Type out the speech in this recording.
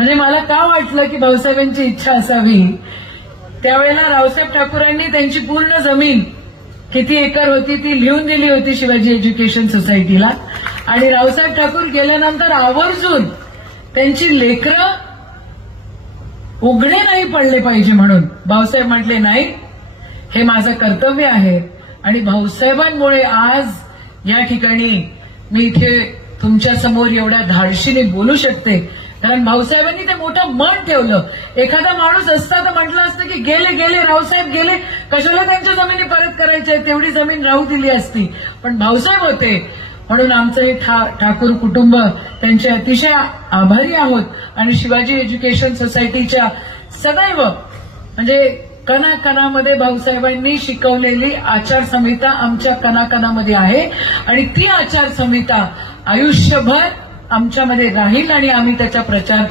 म्हणजे मला का वाटलं की भाऊसाहेबांची इच्छा असावी, त्यावेळेला रावसाहेब ठाकूरांनी त्यांची पूर्ण जमीन किती एकर होती ती लिहून दिली होती शिवाजी एज्युकेशन सोसायटीला, आणि रावसाहेब ठाकूर गेल्यानंतर आवर्जून त्यांची लेकरं उघडे नाही पडले पाहिजे म्हणून भाऊसाहेब म्हटले नाही, हे माझं कर्तव्य आहे. आणि भाऊसाहेबांमुळे आज या ठिकाणी मी इथे तुमच्या समोर एवढ्या धाडशीने बोलू शकते, कारण भाऊसाहेबांनी ते मोठं मन ठेवलं. एखादा माणूस असता तर म्हटलं असतं की गेले गेले रावसाहेब गेले, कशाला त्यांच्या जमिनी परत करायच्या, तेवढी जमीन राहू दिली असती. पण भाऊसाहेब होते म्हणून आमचं हे ठाकूर कुटुंब त्यांचे अतिशय आभारी आहोत. आणि शिवाजी एज्युकेशन सोसायटीच्या सदैव म्हणजे कणाकणामध्ये भाऊसाहेबांनी शिकवलेली आचारसंहिता आमच्या कणाकणामध्ये आहे, आणि ती आचारसंहिता आयुष्यभर आमच्यामध्ये राहील आणि आम्ही त्याचा प्रचार